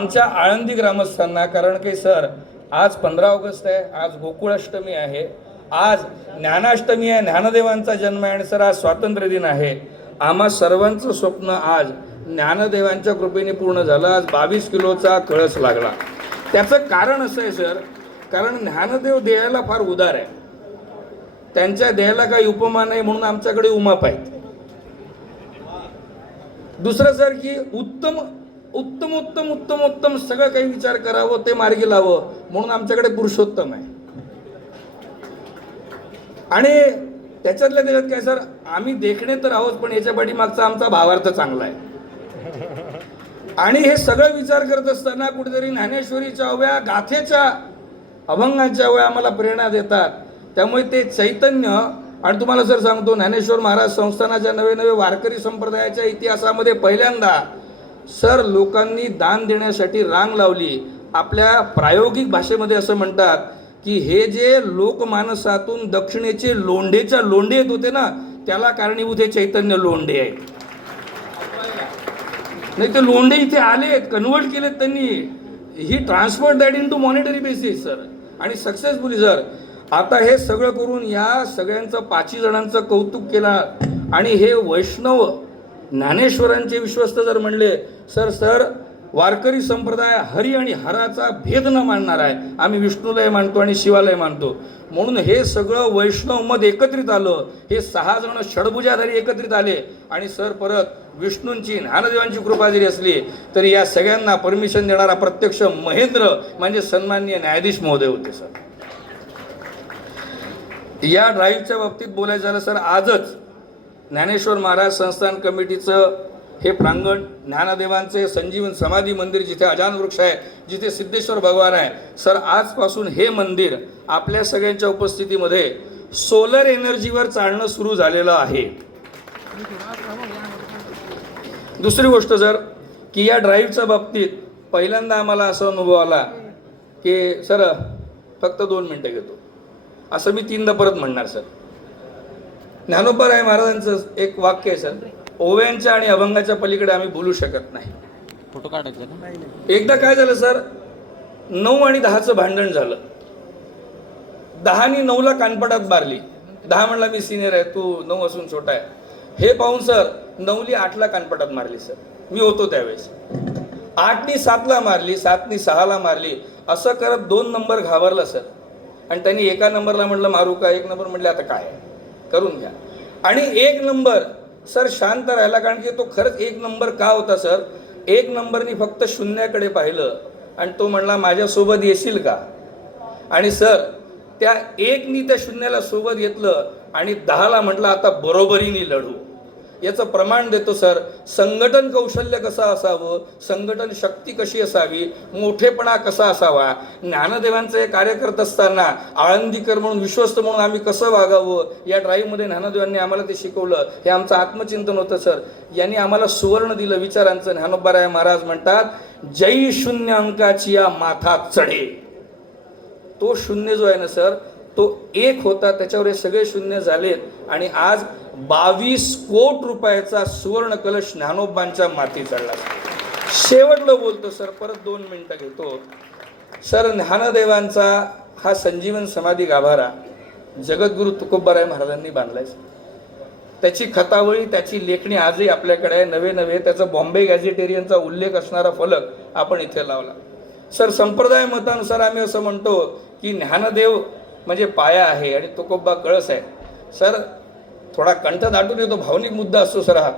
आमच्या आळंदी ग्रामस्थांना कारण की सर आज पंधरा ऑगस्ट आहे आज गोकुळाष्टमी आहे आज ज्ञानाष्टमी आहे ज्ञानदेवांचा जन्म आहे आणि सर आज स्वातंत्र्य दिन आहे. आम्हा सर्वांचं स्वप्न आज ज्ञानदेवांच्या कृपेने पूर्ण झालं आज बावीस किलोचा कळस लागला. त्याचं कारण असं आहे सर कारण ज्ञानदेव देहाला फार उदार आहे. त्यांच्या देहाला काही उपमा नाही म्हणून आमच्याकडे उमाप आहेत. दुसरं सर की उत्तम उत्तम उत्तम उत्तम उत्तम सगळं काही विचार करावं ते मार्गी लावं म्हणून आमच्याकडे पुरुषोत्तम आहे. आणि त्याच्यातल्या त्याच्यात काय सर आम्ही देखणे तर आहोत पण याच्या पाठीमागचा आमचा भावार्थ चांगला आहे. आणि हे सगळं विचार करत असताना कुठेतरी ज्ञानेश्वरीच्या अव्या गाथेच्या अभंगांच्या अवया आम्हाला प्रेरणा देतात. त्यामुळे ते चैतन्य आणि तुम्हाला सर सांगतो ज्ञानेश्वर महाराज संस्थानाच्या नवे नवे वारकरी संप्रदायाच्या इतिहासामध्ये पहिल्यांदा सर लोकांनी दान देण्यासाठी रांग लावली. आपल्या प्रायोगिक भाषेमध्ये असं म्हणतात की हे जे लोकमानसातून दक्षिणेचे लोंढेच्या लोंढे येत होते ना त्याला कारणीभूत हे चैतन्य लोंढे आहे नाही ते लोंढे इथे आलेत कन्वर्ट केलेत त्यांनी. ही transfer that into monetary basis sir. आणि सक्सेसफुली सर. आता हे सगळं करून या सगळ्यांचं पाचही जणांचं कौतुक केलं आणि हे वैष्णव ज्ञानेश्वरांचे विश्वस्त जर म्हणले सर सर वारकरी संप्रदाय हरी आणि हराचा भेद न मानणार आहे. आम्ही विष्णूलाही मानतो आणि शिवालाही मानतो. म्हणून हे सगळं वैष्णव मत एकत्रित आलं. हे सहा जण षडभुजाधारी एकत्रित आले. आणि सर परत विष्णूंची ज्ञानदेवांची कृपा जरी असली तरी या सगळ्यांना परमिशन देणारा प्रत्यक्ष महेंद्र म्हणजे सन्माननीय न्यायाधीश महोदय होते सर. या ड्राईव्हच्या बाबतीत बोलायचं झालं सर आजच ज्ञानेश्वर महाराज संस्थान कमिटीचं हे प्रांगण ज्ञानदेवांचे संजीवन समाधी मंदिर जिथे अजान वृक्ष आहे जिथे सिद्धेश्वर भगवान आहे. सर आजपासून हे मंदिर आपल्या सगळ्यांच्या उपस्थितीमध्ये सोलर एनर्जीवर चालणं सुरू झालेलं आहे. दुसरी गोष्ट सर की या ड्राईव्हच्या बाबतीत पहिल्यांदा आम्हाला असा अनुभव आला की सर फक्त दोन मिनटं घेतो. असं मी तीनदा परत म्हणणार सर. ज्ञानोबा महाराजांचं एक वाक्य आहे सर. ओव्यांच्या आणि अभंगाच्या पलीकडे आम्ही बोलू शकत नाही. फोटो काढायचे ना? एकदा काय झालं सर? नऊ आणि दहाचं भांडण झालं. दहानी नऊला कानपटात मारली दहा म्हणला मी सिनियर आहे तू नऊ असून छोटा आहे. हे पाहून सर नऊली आठला कानपटात मारली सर. मी होतो त्यावेळेस. आठनी सातला मारली सातनी सहाला मारली. असं करत दोन नंबर घाबरला सर. आणि त्यांनी एका नंबरला म्हटलं मारू का एक नंबर म्हटलं आता काय आहे? करून घ्या. आणि एक नंबर सर शांत राहिला कारण की तो खरंच एक नंबर का होता सर? एक नंबरनी फक्त शून्याकडे पाहिलं आणि तो म्हणला माझ्यासोबत येशील का? आणि सर त्या एकनी त्या शून्याला सोबत घेतलं आणि दहाला म्हटलं आता बरोबरीने लढू. याचं प्रमाण देतो सर. संघटन कौशल्य कसं असावं? संघटन शक्ती कशी असावी? मोठेपणा कसा असावा? ज्ञानदेवांचं हे कार्य करत असताना आळंदीकर म्हणून विश्वस्त म्हणून आम्ही कसं वागावं? या ड्राईव्हमध्ये ज्ञानदेवांनी आम्हाला ते शिकवलं. हे आमचं आत्मचिंतन होतं सर. यांनी आम्हाला सुवर्ण दिलं विचारांचं. ज्ञानोबाराय महाराज म्हणतात जय शून्य अंकाची या माथा चढे. तो शून्य जो आहे ना सर तो एक होता त्याच्यावर हे सगळे शून्य झालेत. आणि आज बावीस कोट रुपयाचा सुवर्ण कलश ज्ञानोबांच्या माती चढला. शेवटलं बोलतो सर. परत दोन मिनटं घेतो. सर ज्ञानदेवांचा हा संजीवन समाधी गाभारा जगद्गुरु तुकोबराय महाराजांनी बांधलाय त्याची खतावळी त्याची लेखणी आजही आपल्याकडे आहे. नवे नवे त्याचा बॉम्बे गॅझेटेरियनचा उल्लेख असणारा फलक आपण इथे लावला. सर संप्रदाय मतानुसार आम्ही असं म्हणतो की ज्ञानदेव म्हणजे पाया आहे आणि तुकोबा कळस आहे. सर थोडा कंठ दाटून येतो भावनिक मुद्दा असतो सर हा.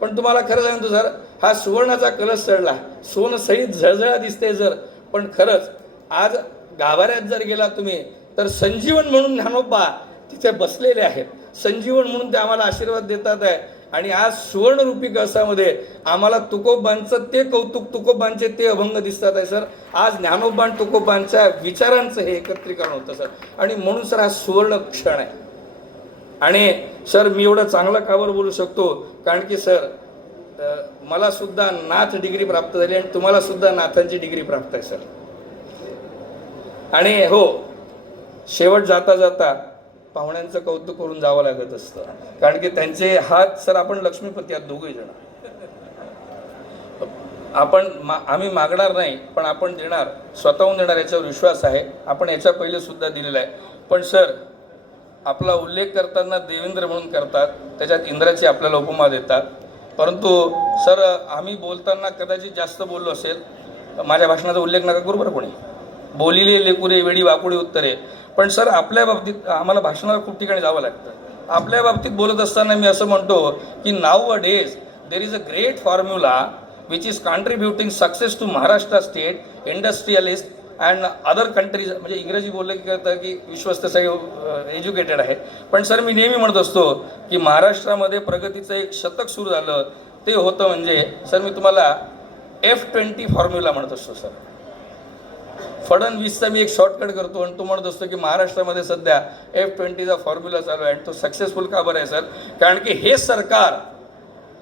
पण तुम्हाला खरं सांगतो सर हा सुवर्णाचा कलश चढला सोनं सहित झळझळा दिसते जर पण खरंच आज गाभाऱ्यात जर गेला तुम्ही तर संजीवन म्हणून ज्ञानोबा तिथे बसलेले आहेत. संजीवन म्हणून ते आम्हाला आशीर्वाद देतात आहे. आणि आज सुवर्णरूपी कळसामध्ये आम्हाला तुकोबांचं ते कौतुक तुकोबांचे ते अभंग दिसतात आहे सर. आज ज्ञानोबान तुकोबांच्या विचारांचं हे एकत्रीकरण होतं सर. आणि म्हणून सर हा सुवर्ण क्षण आहे. आणि सर मी एवढं चांगलं कावर बोलू शकतो कारण की सर मला सुद्धा नाथ डिग्री प्राप्त झाली आणि तुम्हाला सुद्धा नाथांची डिग्री प्राप्त आहे सर. आणि हो शेवट जाता जाता पाहुण्यांचं कौतुक करून जावं लागत असतं. कारण की त्यांचे हात सर आपण लक्ष्मीपती आहात दोघे जण. आपण मा आम्ही मागणार नाही पण आपण देणार स्वतःहून देणार याच्यावर विश्वास आहे. आपण याच्या पहिले सुद्धा दिलेला आहे. पण सर आपला उल्लेख करताना देवेंद्र म्हणून करतात त्याच्यात इंद्राची आपल्याला उपमा देतात. परंतु सर आम्ही बोलताना कदाचित जास्त बोललो असेल माझ्या भाषणाचा उल्लेख नका करू बरं कोणी. बोलिले लेकुरे वेडी वाकुडी उत्तरे. पण सर आपल्या बाबतीत आम्हाला भाषणाला खूप ठिकाणी जावं लागतं. आपल्या बाबतीत बोलत असताना मी असं म्हणतो की nowadays there is a great formula which is contributing success to Maharashtra state industrialist and other countries म्हणजे इंग्रजी बोललं की करतं की विश्वस्त सगळे एज्युकेटेड आहे. पण सर मी नेहमी म्हणत असतो की महाराष्ट्रामध्ये प्रगतीचं एक शतक सुरू झालं ते होतं म्हणजे सर मी तुम्हाला एफ ट्वेंटी फॉर्म्युला म्हणत असतो सर. फडणवीसचा मी एक शॉर्टकट करतो आणि तो म्हणत असतो की महाराष्ट्रामध्ये सध्या एफ ट्वेंटीचा फॉर्म्युला चालू आहे आणि तो सक्सेसफुल का बरं आहे सर कारण की हे सरकार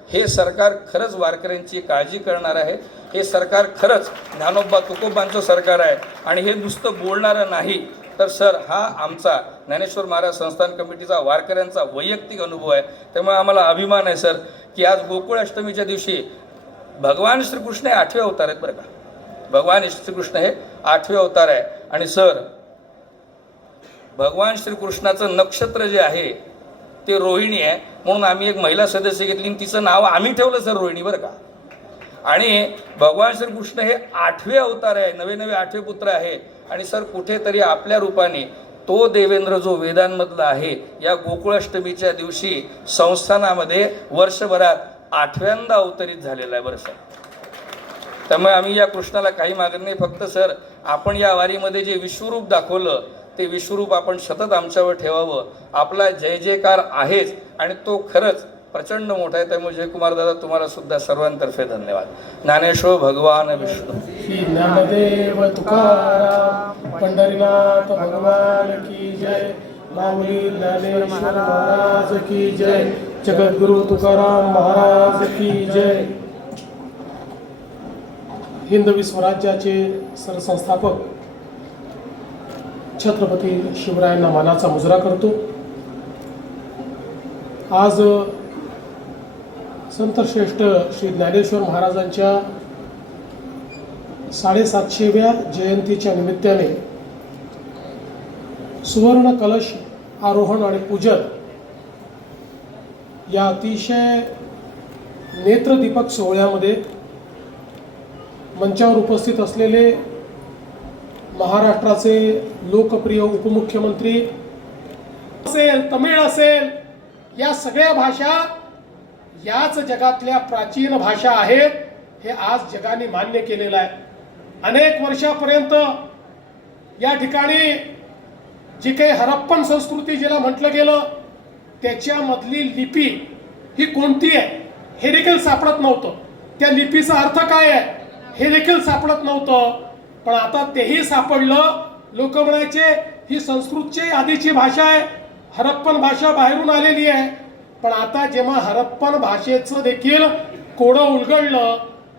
हे सरकार खरंच वारकऱ्यांची काळजी करणार आहे. हे सरकार खरंच ज्ञानोबा तुकोबांचं सरकार आहे. आणि हे नुसतं बोलणारं नाही. तर सर हा आमचा ज्ञानेश्वर महाराज संस्थान कमिटीचा वारकऱ्यांचा वैयक्तिक अनुभव आहे. त्यामुळे आम्हाला अभिमान आहे सर की आज गोकुळाष्टमीच्या दिवशी भगवान श्रीकृष्ण हे आठवे अवतार आहेत बरं का? भगवान श्रीकृष्ण हे आठवे अवतार आहे. आणि सर भगवान श्रीकृष्णाचं नक्षत्र जे आहे ते रोहिणी आहे. म्हणून आम्ही एक महिला सदस्य घेतली आणि तिचं नाव आम्ही ठेवलं सर रोहिणी बरं का? आणि भगवान श्रीकृष्ण हे आठवे अवतार आहे. नवे नवे आठवे पुत्र आहे. आणि सर कुठेतरी आपल्या रूपाने तो देवेंद्र जो वेदांमधला आहे या गोकुळाष्टमीच्या दिवशी संस्थानामध्ये वर्षभरात आठव्यांदा अवतरित झालेला आहे बरं सर. त्यामुळे आम्ही या कृष्णाला काही मागत नाही. फक्त सर आपण या वारीमध्ये जे विश्वरूप दाखवलं ते विश्वरूप आपण सतत आमच्यावर ठेवावं. आपला जय जयकार आहेच आणि तो खरंच प्रचंड मोठा आहे. त्यामुळे जयकुमार दादा तुम्हाला सुद्धा सर्वांतर्फे धन्यवाद. ज्ञानेश्वर भगवान विष्णू. ज्ञानदेव तुकाराम पंढरीनाथ भगवान की जय. माऊली ज्ञानेश्वर महाराज की जय. जगद्गुरु तुकाराम महाराज की जय. हिंदवी स्वराज्याचे सरसंस्थापक छत्रपती शिवरायांना मानाचा मुजरा करतो. आज संतश्रेष्ठ श्री ज्ञानेश्वर महाराजांच्या साडेसातशेव्या जयंतीच्या निमित्ताने सुवर्ण कलश आरोहण आणि पूजन या अतिशय नेत्रदीपक सोहळ्यामध्ये मंचावर उपस्थित असलेले महाराष्ट्राचे लोकप्रिय उपमुख्यमंत्री असेल तमिळ असेल या सगळ्या भाषा याच जगातल्या प्राचीन भाषा आहेत हे आज जगाने मान्य केलेलं आहे. अनेक वर्षापर्यंत या ठिकाणी जी काही हरप्पन संस्कृती जिला म्हटलं गेलं त्याच्यामधली लिपी ही कोणती आहे हे देखील सापडत नव्हतं. त्या लिपीचा अर्थ काय आहे? हे देखील सापडत नव्हतं. पण आता तेही सापडलं. लोक म्हणायचे ही संस्कृतची आधीची भाषा आहे. हरप्पन भाषा बाहेरून आलेली आहे. पण आता जेव्हा हरप्पन भाषेचं देखील कोडं उलगडलं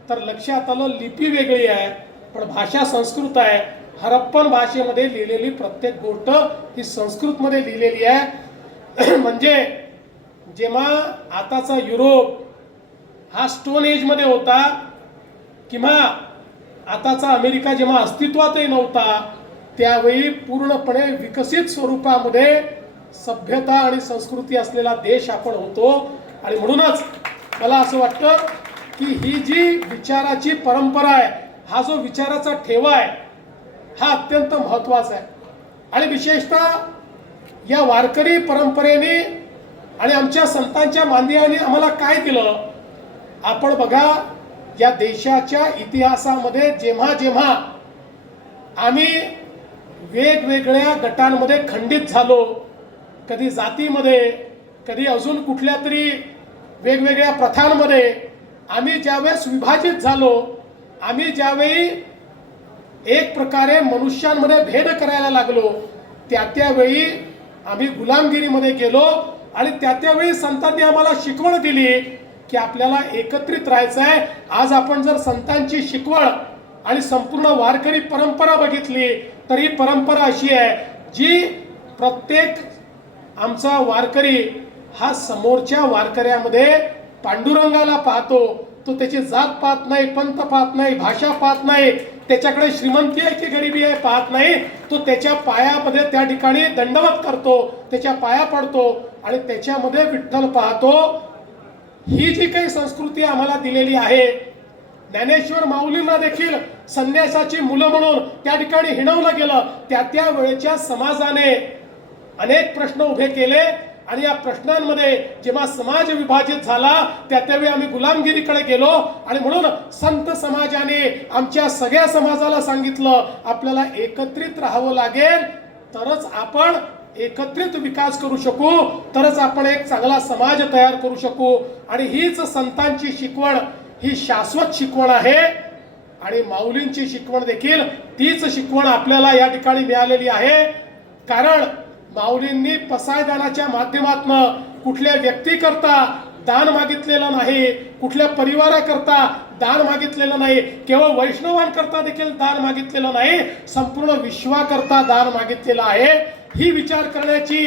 तर लक्षात आलं लिपी वेगळी आहे. पण भाषा संस्कृत आहे. हरप्पन भाषेमध्ये लिहिलेली प्रत्येक गोष्ट ही संस्कृतमध्ये लिहिलेली आहे. म्हणजे जेव्हा आताचा युरोप हा स्टोन एजमध्ये होता किंवा आताचा अमेरिका जेव्हा अस्तित्वातही नव्हता त्यावेळी पूर्णपणे विकसित स्वरूपामध्ये सभ्यता आणि संस्कृती असलेला देश आपण होतो. आणि म्हणूनच मला असं वाटतं की ही जी विचाराची परंपरा आहे हा जो विचाराचा ठेवा आहे हा अत्यंत महत्त्वाचा आहे. आणि विशेषतः या वारकरी परंपरेने आणि आमच्या संतांच्या मांदियाने आम्हाला काय दिलं आपण बघा या देशाच्या इतिहासामध्ये जेव्हा जेव्हा आम्ही वेगवेगळ्या गटांमध्ये खंडित झालो कधी जातीमध्ये कधी अजून कुठल्या तरी वेगवेगळ्या प्रथांमध्ये आम्ही ज्यावेळेस विभाजित झालो आम्ही ज्यावेळी एक प्रकारे मनुष्यांमध्ये भेद करायला लागलो त्या त्यावेळी आम्ही गुलामगिरीमध्ये गेलो आणि त्या त्यावेळी संतांनी आम्हाला शिकवण दिली की आपल्याला एकत्रित राहायचं आहे आज आपण जर संतांची शिकवण आणि संपूर्ण वारकरी परंपरा बघितली तर ही परंपरा अशी आहे जी प्रत्येक आमचा वारकरी हा समोरच्या वारकऱ्यामध्ये पांडुरंगाला पाहतो. तो त्याची जात पाहत नाही पंत पाहत नाही भाषा पाहत नाही त्याच्याकडे श्रीमंती आहे की गरिबी आहे पाहत नाही. तो त्याच्या पायामध्ये त्या ठिकाणी दंडवत करतो त्याच्या पाया पडतो आणि त्याच्यामध्ये विठ्ठल पाहतो. ही जी काही संस्कृती आम्हाला दिलेली आहे ज्ञानेश्वर माऊलींना देखील संन्यासाची मुलं म्हणून त्या ठिकाणी हिणवलं गेलं. त्या त्या वेळेच्या समाजाने अनेक प्रश्न उभे केले आणि या प्रश्नांमध्ये जेव्हा समाज विभाजित झाला त्या त्यावेळी आम्ही गुलामगिरीकडे गेलो आणि म्हणून संत समाजाने आमच्या सगळ्या समाजाला सांगितलं आपल्याला एकत्रित राहावं लागेल तरच आपण एकत्रित विकास करू शकू तरच आपण एक चांगला समाज तयार करू शकू. आणि हीच संतांची शिकवण ही शाश्वत शिकवण आहे. आणि माऊलींची शिकवण देखील तीच शिकवण आपल्याला या ठिकाणी मिळालेली आहे. कारण माऊलींनी पसायदानाच्या माध्यमातून कुठल्या व्यक्तीकरता दान मागितलेलं नाही कुठल्या परिवाराकरता दान मागितलेलं नाही केवळ वैष्णवांकरता देखील दान मागितलेलं नाही संपूर्ण विश्वाकरता दान मागितलेलं आहे. ही विचार करण्याची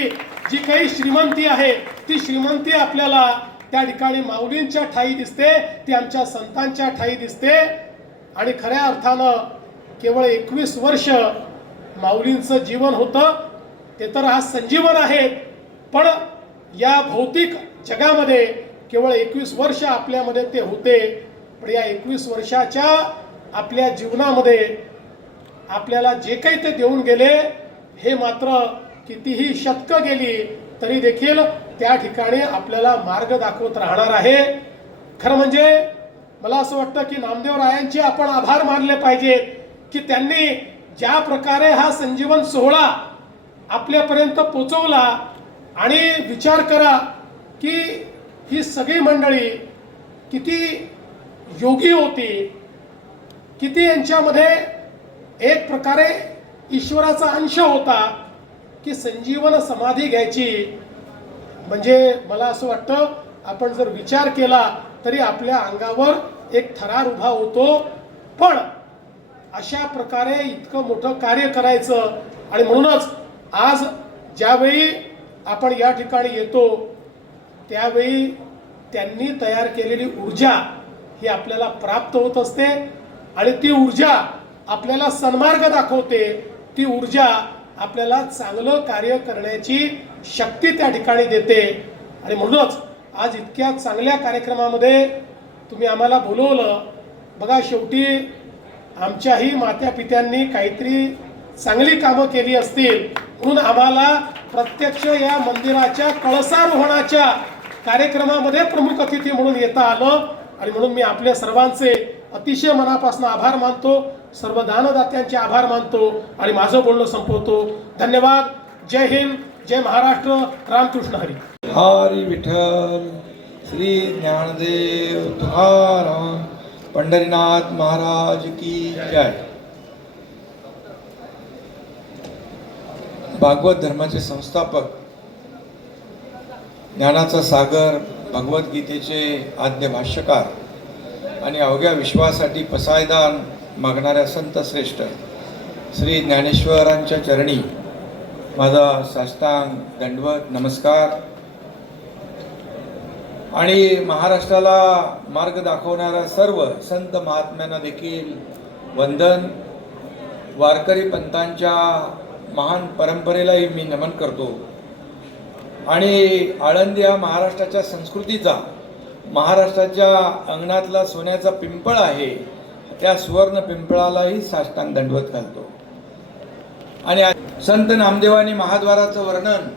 जी काही श्रीमंती आहे ती श्रीमंती आपल्याला त्या ठिकाणी माऊलींच्या ठाई दिसते ती आमच्या संतांच्या ठाई दिसते. आणि खऱ्या अर्थानं केवळ एकवीस वर्ष माऊलींचं जीवन होतं ते तर हा संजीवन आहे. पण या भौतिक जगामध्ये केवळ एकवीस वर्ष आपल्यामध्ये ते होते. पण या एकवीस वर्षाच्या आपल्या जीवनामध्ये आपल्याला जे काही ते देऊन गेले हे मात्र कितीही शतकं गेली तरी देखील त्या ठिकाणी आपल्याला मार्ग दाखवत राहणार आहे. खरं म्हणजे मला असं वाटतं की नामदेव रायांचे आपण आभार मानले पाहिजेत की त्यांनी ज्या प्रकारे हा संजीवन सोहळा आपल्यापर्यंत पोचवला आणि विचार करा की ही सगळी मंडळी किती योगी होती किती यांच्यामध्ये एक प्रकारे ईश्वराचा अंश होता की संजीवन समाधी घ्यायची. म्हणजे मला असं वाटतं आपण जर विचार केला तरी आपल्या अंगावर एक थरार उभा होतो. पण अशा प्रकारे इतकं मोठं कार्य करायचं आणि म्हणूनच आज ज्यावेळी आपण या ठिकाणी येतो त्यावेळी त्यांनी तयार केलेली ऊर्जा ही आपल्याला प्राप्त होत असते आणि ती ऊर्जा आपल्याला सन्मार्ग दाखवते. ती ऊर्जा आपल्याला चांगलं कार्य करण्याची शक्ती त्या ठिकाणी देते. आणि म्हणूनच आज इतक्या चांगल्या कार्यक्रमामध्ये तुम्ही आम्हाला बोलवलं. बघा शेवटी आमच्याही मात्या पित्यांनी काहीतरी चांगली कामं केली असतील. म्हणून आम्हाला प्रत्यक्ष या मंदिराच्या कळसारोहणाच्या कार्यक्रमामध्ये प्रमुख अतिथी म्हणून येता आलं. आणि म्हणून मी आपल्या सर्वांचे अतिशय मनापासून आभार मानतो. सर्व दानदात्यांचे आभार मानतो आणि माझं बोलणं संपवतो. धन्यवाद. जय हिंद. जय महाराष्ट्र. रामकृष्ण हरी. हरी विठ्ठल. श्री ज्ञानदेव तुकाराम. पंढरीनाथ महाराज की जय. भागवत धर्माचे संस्थापक ज्ञानाचा सागर भगवद्गीतेचे आद्य भाष्यकार आणि अवघ्या विश्वासाठी पसायदान मागणाऱ्या संत श्रेष्ठ श्री ज्ञानेश्वरांच्या चरणी माझा साष्टांग दंडवत नमस्कार. आणि महाराष्ट्राला मार्ग दाखवणाऱ्या सर्व संत महात्म्यांना देखील वंदन. वारकरी पंथांच्या महान परंपरेलाही मी नमन करतो. आणि आळंदी हा महाराष्ट्राच्या संस्कृतीचा महाराष्ट्राच्या अंगणातला सोन्याचा पिंपळ आहे. त्या सुवर्ण पिंपळालाही साष्टांग दंडवत घालतो. आणि संत नामदेवानी महाद्वाराचं वर्णन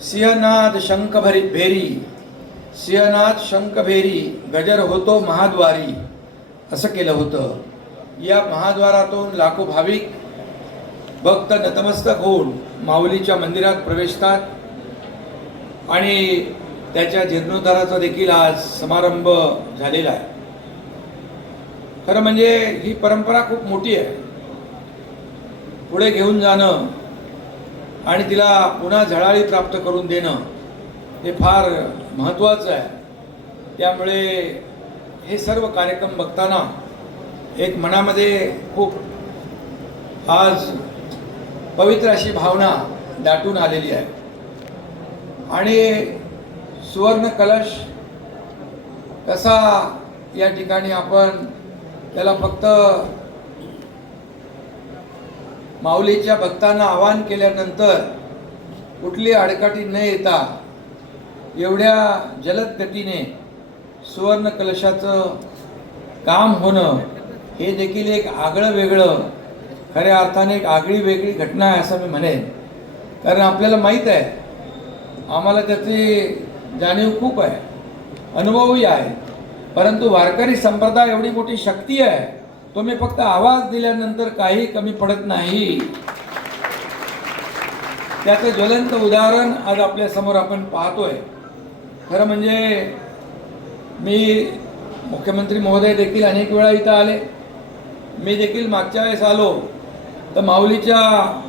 सिंहनाद शंखभरी भेरी सिंहनाद शंखभेरी गजर होतो महाद्वारी असं केलं होतं. या महाद्वारातून लाखो भाविक भक्त नतमस्तक होऊन माऊलीच्या मंदिरात प्रवेशतात. आणि त्याच्या जीर्णोद्धाराचा देखील आज समारंभ झालेला आहे. खरं म्हणजे ही परंपरा खूप मोठी आहे. पुढे घेऊन जाणं आणि तिला पुन्हा झळाळी प्राप्त करून देणं हे फार महत्त्वाचं आहे. त्यामुळे हे सर्व कार्यक्रम बघताना एक मनामध्ये खूप आज पवित्र अशी भावना दाटून आलेली आहे. आणि सुवर्ण कलश कसा या ठिकाणी आपण त्याला फक्त माऊलीच्या भक्तांना आवाहन केल्यानंतर कुठली आडकाठी न येता एवढ्या जलद गतीने सुवर्ण कलशाचं काम होणं हे देखील एक आगळं वेगळं खऱ्या अर्थाने एक आगळी वेगळी घटना आहे असं मी म्हणेन. कारण आपल्याला माहीत आहे आम्हाला त्याची जाणीव खूप आहे अनुभवही आहे. परंतु वारकरी संप्रदाय एवढी मोठी शक्ती आहे तो मी फक्त आवाज दिल्यानंतर काही कमी पडत नाही. त्याचं ज्वलंत उदाहरण आज आपल्यासमोर आपण पाहतोय. खरं म्हणजे मी मुख्यमंत्री महोदय देखील अनेक वेळा इथं आले. मी देखील मागच्या वेळेस आलो. तर माऊलीच्या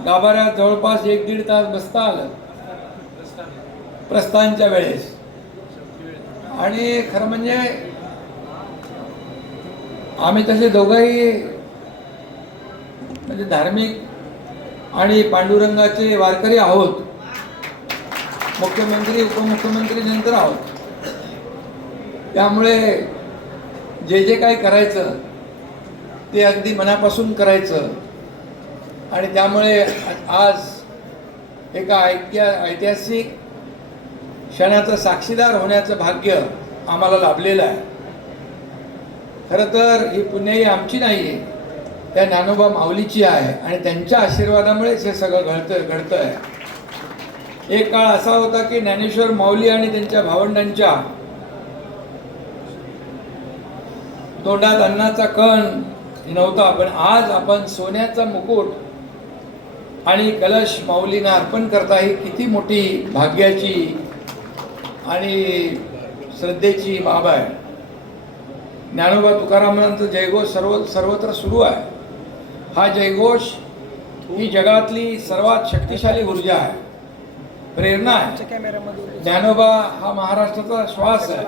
गाभाऱ्यात जवळपास एक दीड तास बसता आलं. प्रस्थानच्या वेळेस. आणि खरं म्हणजे आम्ही तसे दोघंही म्हणजे धार्मिक आणि पांडुरंगाचे वारकरी आहोत. मुख्यमंत्री उपमुख्यमंत्री नंतर आहोत. त्यामुळे जे जे काही करायचं ते अगदी मनापासून करायचं. आणि त्यामुळे आज एका ऐतिहा ऐतिहासिक क्षणाचं साक्षीदार होण्याचं भाग्य आम्हाला लाभलेलं आहे. खरं तर ही पुण्याई आमची नाही आहे त्या ज्ञानोबा माऊलीची आहे आणि त्यांच्या आशीर्वादामुळेच हे सगळं घडतं घडतं आहे एक काळ असा होता की ज्ञानेश्वर माऊली आणि त्यांच्या भावंडांच्या तोंडात अन्नाचा कण नव्हता. पण आज आपण सोन्याचा मुकुट आणि कलश माऊलींना अर्पण करता ही किती मोठी भाग्याची आणि श्रद्धेची बाब आहे. ज्ञानोबा तुकारामांचं जयघोष सर्व सर्वत्र सुरू आहे. हा जयघोष ही जगातली सर्वात शक्तिशाली ऊर्जा आहे. प्रेरणा आहे. ज्ञानोबा हा महाराष्ट्राचा श्वास आहे.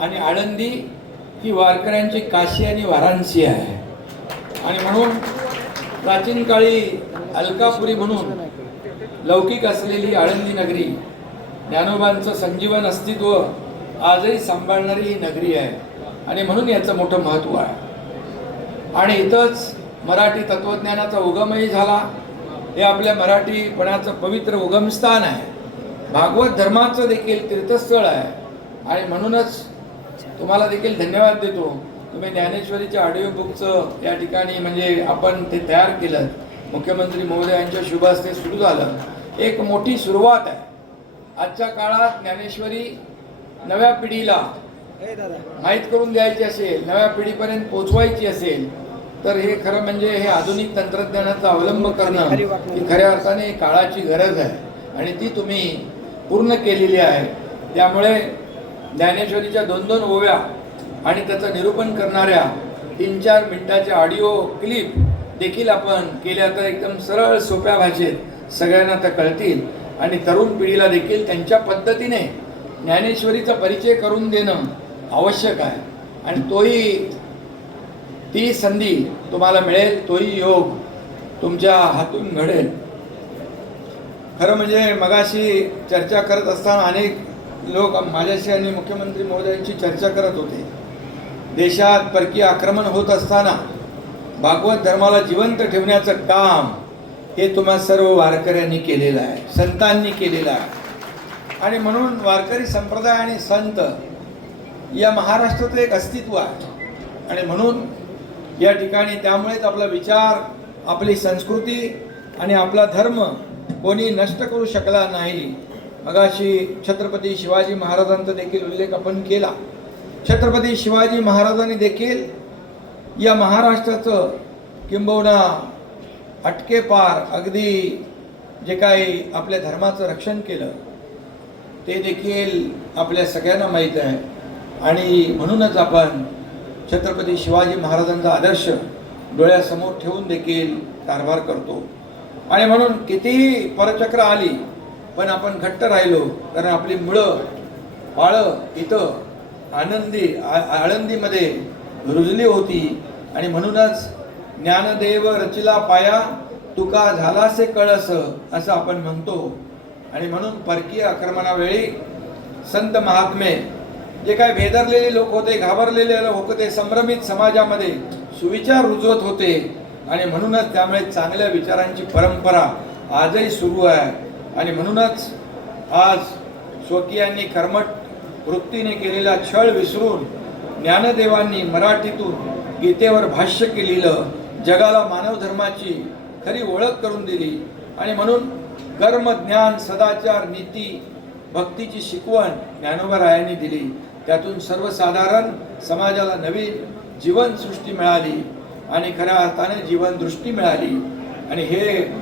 आणि आळंदी ही वारकऱ्यांची काशी आणि वाराणसी आहे. आणि म्हणून प्राचीन काळी अलकापुरी म्हणून लौकिक असलेली आळंदी नगरी ज्ञानोबांचं संजीवन अस्तित्व आजही सांभाळणारी ही नगरी आहे. आणि म्हणून याचं मोठं महत्त्व आहे. आणि इथंच मराठी तत्वज्ञानाचा उगमही झाला. हे आपल्या मराठीपणाचं पवित्र उगमस्थान आहे. भागवत धर्माचं देखील तीर्थस्थळ आहे. आणि म्हणूनच तुम्हाला देखील धन्यवाद देतो. तुम्ही ज्ञानेश्वरीच्या ऑडिओ बुकचं या ठिकाणी म्हणजे आपण ते तयार केलं. मुख्यमंत्री महोदयांच्या शुभ हस्ते सुरू झालं. एक मोठी सुरुवात आहे. आजच्या काळात ज्ञानेश्वरी नव्या पिढीला माहीत करून द्यायची असेल नव्या पिढीपर्यंत पोचवायची असेल तर हे खरं म्हणजे हे आधुनिक तंत्रज्ञानाचा अवलंब करणं ही खऱ्या अर्थाने काळाची गरज आहे. आणि ती तुम्ही पूर्ण केलेली आहे. त्यामुळे ज्ञानेश्वरीच्या दोन दोन ओव्या आणि त्याचं निरूपण करणाऱ्या तीन चार मिनिटाच्या ऑडिओ क्लिप देखील आपण केल्या तर एकदम सरळ सोप्या भाषेत सगळ्यांना त्या कळतील. आणि तरुण पिढीला देखील त्यांच्या पद्धतीने ज्ञानेश्वरीचा परिचय करून देणं आवश्यक आहे. आणि तोही ती संधी तुम्हाला मिळेल तोही योग तुमच्या हातून घडेल. खरं म्हणजे मगाशी चर्चा करत असताना अनेक लोक माझ्याशी आणि मुख्यमंत्री महोदयांची चर्चा करत होते. देशात परकीय आक्रमण होत असताना भागवत धर्माला जिवंत ठेवण्याचं काम हे तुम्हा सर्व वारकऱ्यांनी केलेलं आहे संतांनी केलेलं आहे. आणि म्हणून वारकरी संप्रदाय आणि संत या महाराष्ट्राचं एक अस्तित्व आहे. आणि म्हणून या ठिकाणी त्यामुळेच आपला विचार आपली संस्कृती आणि आपला धर्म कोणी नष्ट करू शकला नाही. मगाशी छत्रपती शिवाजी महाराजांचा देखील उल्लेख आपण केला. छत्रपती शिवाजी महाराजांनी देखील या महाराष्ट्राचं किंबहुना अटके पार अगदी जे काही आपल्या धर्माचं रक्षण केलं ते देखील आपल्या सगळ्यांना माहीत आहे. आणि म्हणूनच आपण छत्रपती शिवाजी महाराजांचा आदर्श डोळ्यासमोर ठेवून देखील कारभार करतो. आणि म्हणून कितीही परचक्र आली पण आपण घट्ट राहिलो कारण आपली मुळं पाळं इथं आनंदी आ- आळंदीमध्ये रुजली होती. आणि म्हणूनच ज्ञानदेव रचिला पाया तुका झालासे कळस असं आपण म्हणतो. आणि म्हणून परकीय आक्रमणावेळी संत महात्मे जे काय भेदरलेले लोक होते घाबरलेले लोक होते संभ्रमित समाजामध्ये सुविचार रुजवत होते. आणि म्हणूनच त्यामुळे चांगल्या विचारांची परंपरा आजही सुरू आहे. आणि म्हणूनच आज स्वकीयांनी कर्मट वृत्तीने केलेला छळ विसरून ज्ञानदेवांनी मराठीतून गीतेवर भाष्य केलेलं जगाला मानव धर्माची खरी ओळख करून दिली. आणि म्हणून कर्म ज्ञान सदाचार नीती भक्तीची शिकवण ज्ञानोबा रायांनी दिली. त्यातून सर्वसाधारण समाजाला नवीन जीवनसृष्टी मिळाली आणि खऱ्या अर्थाने जीवनदृष्टी मिळाली. आणि हे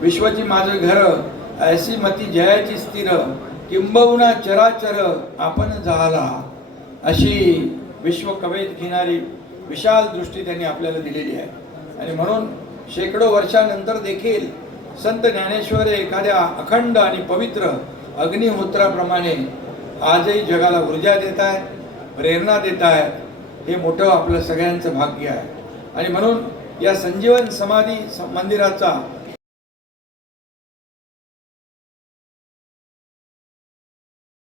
विश्वची माझं घर ऐसी मती जयाची स्थिर किंबहुना चराचर आपण झाला. अशी विश्व कवेत घेणारी विशाल दृष्टी त्यांनी आपल्याला दिलेली आहे. आणि म्हणून शेकडो वर्षानंतर देखील संत ज्ञानेश्वर एखाद्या अखंड आणि पवित्र अग्निहोत्राप्रमाणे आजही जगाला ऊर्जा देत आहेत प्रेरणा देत आहेत. हे मोठं आपलं सगळ्यांचं भाग्य आहे. आणि म्हणून या संजीवन समाधी स- मंदिराचा